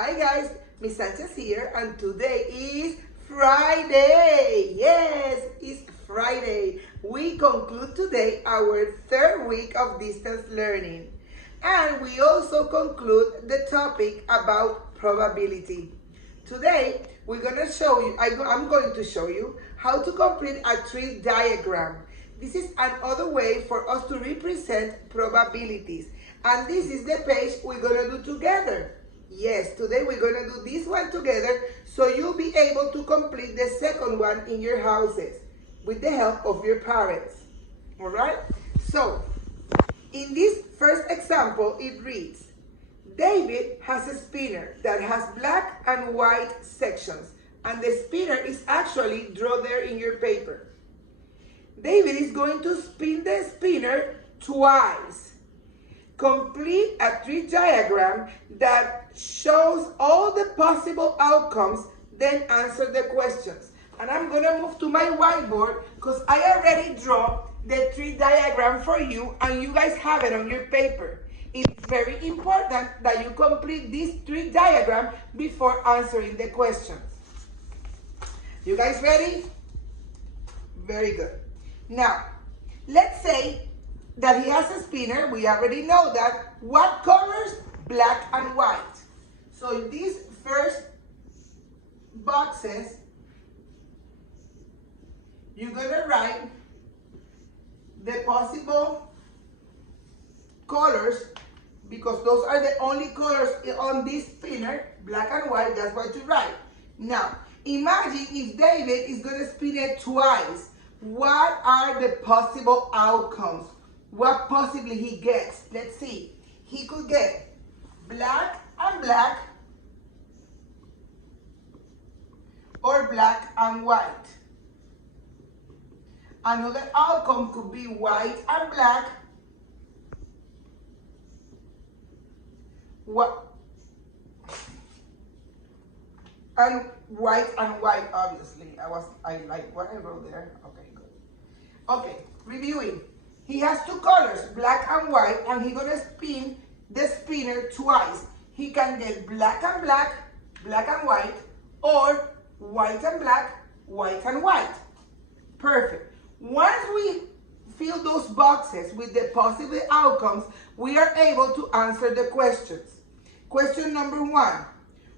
Hi guys, Miss Sanchez here, and today is Friday. Yes, it's Friday. We conclude today our third week of distance learning. And we also conclude the topic about probability. Today, we're going to show you, I'm going to show you how to complete a tree diagram. This is another way for us to represent probabilities. And this is the page we're going to do together. Yes, today we're going to do this one together so you'll be able to complete the second one in your houses with the help of your parents. All right? So, in this first example, it reads, David has a spinner that has black and white sections, and the spinner is actually drawn there in your paper. David is going to spin the spinner twice. Complete a tree diagram that shows all the possible outcomes, then answer the questions. And I'm going to move to my whiteboard because I already draw the tree diagram for you and you guys have it on your paper. It's very important that you complete this tree diagram before answering the questions. You guys ready? Very good. Now, let's say that he has a spinner. We already know that. What colors? Black and white. So in these first boxes, you're going to write the possible colors, because those are the only colors on this spinner, black and white. That's what you write. Now, imagine if David is going to spin it twice. What are the possible outcomes? What possibly he gets? Let's see. He could get black and black or black and white. Another outcome could be white and black. And white and white, obviously. I like what I wrote there. Okay, good. Okay, reviewing. He has two colors, black and white, and he's gonna spin the spinner twice. He can get black and black, black and white, or white and black, white and white. Perfect. Once we fill those boxes with the possible outcomes, we are able to answer the questions. Question number 1.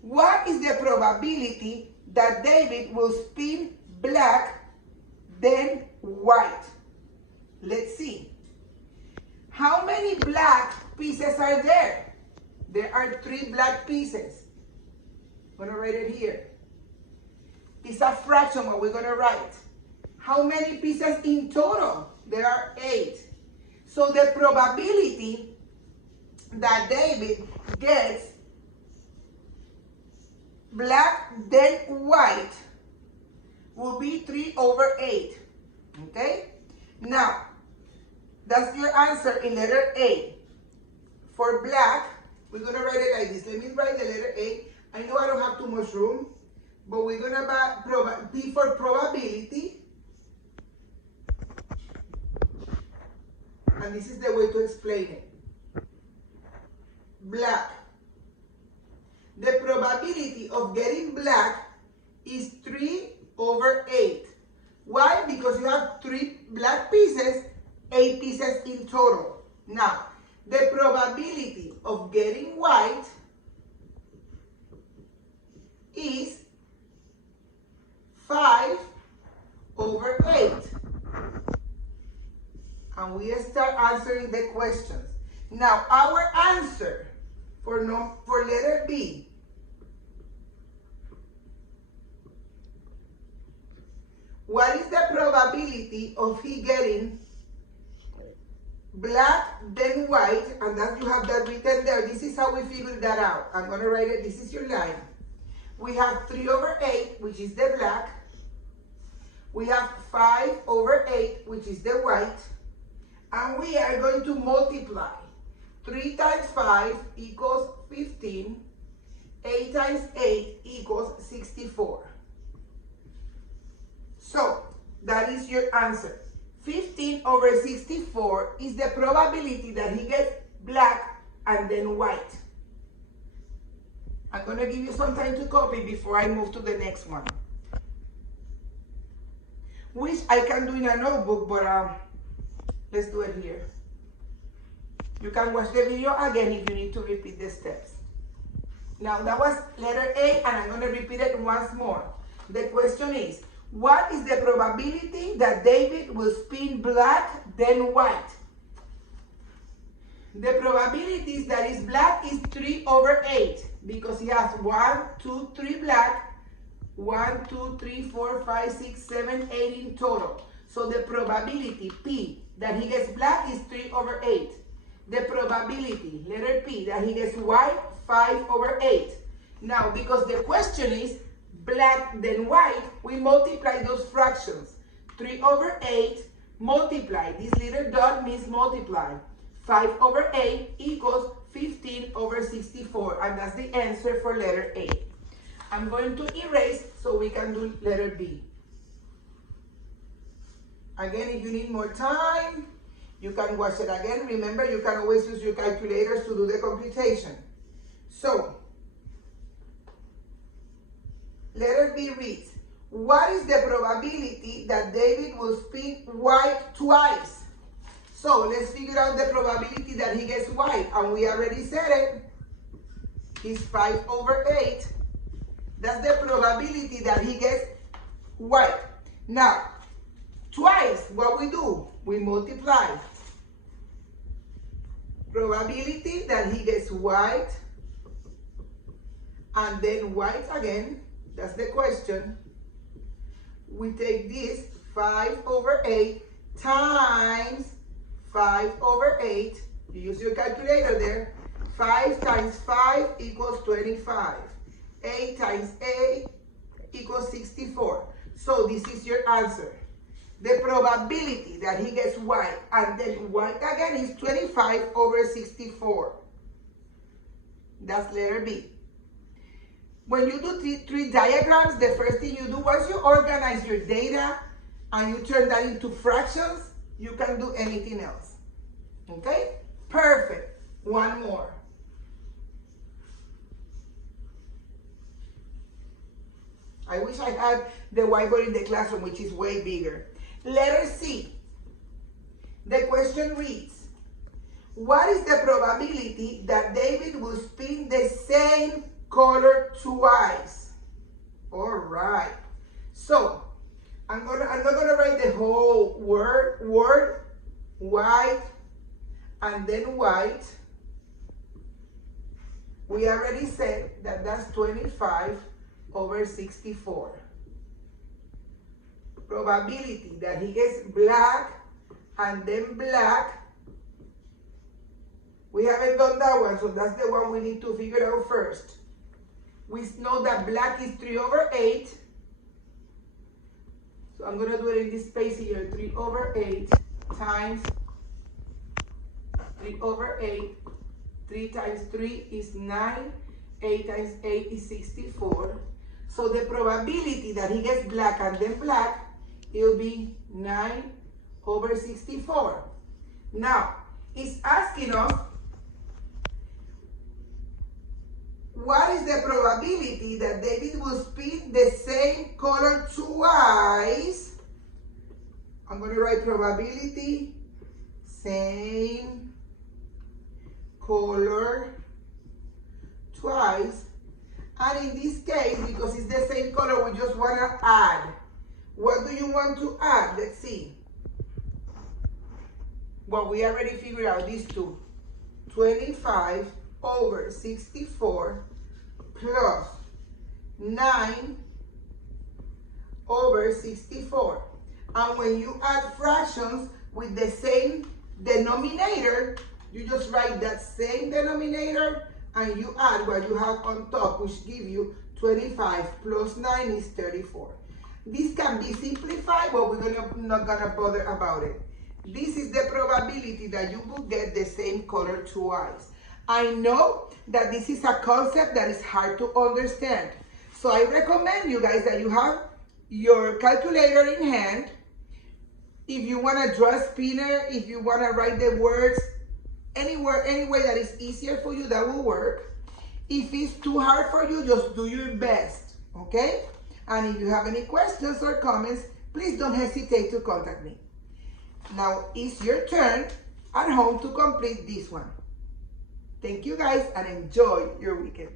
What is the probability that David will spin black, then white? Let's see. How many black pieces are there? There are 3 black pieces. I'm going to write it here. It's a fraction what we're going to write. How many pieces in total? There are 8. So the probability that David gets black then white will be 3/8. Okay? Now, that's your answer in letter A. For black, we're going to write it like this. Let me write the letter A. I know I don't have too much room, but we're going to B for probability. And this is the way to explain it. Black. The probability of getting black is 3/8. Why? Because you have 3 black pieces, 8 pieces in total. Now, the probability of getting white is 5/8. And we start answering the questions. Now, our answer for letter B. What is the probability of he getting black then white? And that you have that written there. This is how we figured that out. I'm going to write it. This is your line. We have 3/8, which is the black. We have 5/8, which is the white. And we are going to multiply. 3 times 5 equals 15. 8 times 8 equals 64. So, that is your answer. 15/64 is the probability that he gets black and then white. I'm going to give you some time to copy before I move to the next one. Which I can do in a notebook, but let's do it here. You can watch the video again if you need to repeat the steps. Now that was letter A, and I'm going to repeat it once more. The question is, what is the probability that David will spin black then white? The probability is that is black is 3/8 because he has 1, 2, 3 black, 1, 2, 3, 4, 5, 6, 7, 8 in total. So the probability P that he gets black is 3/8. The probability, letter P, that he gets white, 5/8. Now, because the question is black then white, we multiply those fractions. 3/8 multiply, this little dot means multiply. 5/8 equals 15/64, and that's the answer for letter A. I'm going to erase so we can do letter B. Again, if you need more time, you can watch it again. Remember, you can always use your calculators to do the computation. So, letter B reads, what is the probability that David will spin white twice? So, let's figure out the probability that he gets white. And we already said it. It's 5/8. That's the probability that he gets white. Now, twice, what we do? We multiply. Probability that he gets white, and then white again. That's the question. We take this 5/8 times 5/8. You use your calculator there. 5 times 5 equals 25. 8 times 8 equals 64. So this is your answer. The probability that he gets white and then white again is 25/64. That's letter B. When you do three diagrams, the first thing you do, once you organize your data and you turn that into fractions, you can do anything else. Okay? Perfect. One more. I wish I had the whiteboard in the classroom, which is way bigger. Letter C. The question reads, what is the probability that David will spin the same color twice? All right. So, I'm not gonna write the whole word, white, and then white. We already said that that's 25/64. Probability that he gets black and then black. We haven't done that one, so that's the one we need to figure out first. We know that black is 3/8. So I'm gonna do it in this space here, 3/8 times 3/8. 3 times 3 is 9. 8 times 8 is 64. So the probability that he gets black and then black, it'll be 9/64. Now, it's asking us, what is the probability that David will spin the same color twice? I'm going to write probability, same color twice. And in this case, because it's the same color, we just want to add. What do you want to add? Let's see. Well, we already figured out these two. 25/64 plus 9/64. And when you add fractions with the same denominator, you just write that same denominator and you add what you have on top, which give you 25 plus 9 is 34. This can be simplified, but we're not gonna bother about it. This is the probability that you will get the same color twice. I know that this is a concept that is hard to understand. So I recommend you guys that you have your calculator in hand. If you want to draw a spinner, if you want to write the words anywhere, any way that is easier for you, that will work. If it's too hard for you, just do your best, okay? And if you have any questions or comments, please don't hesitate to contact me. Now it's your turn at home to complete this one. Thank you guys and enjoy your weekend.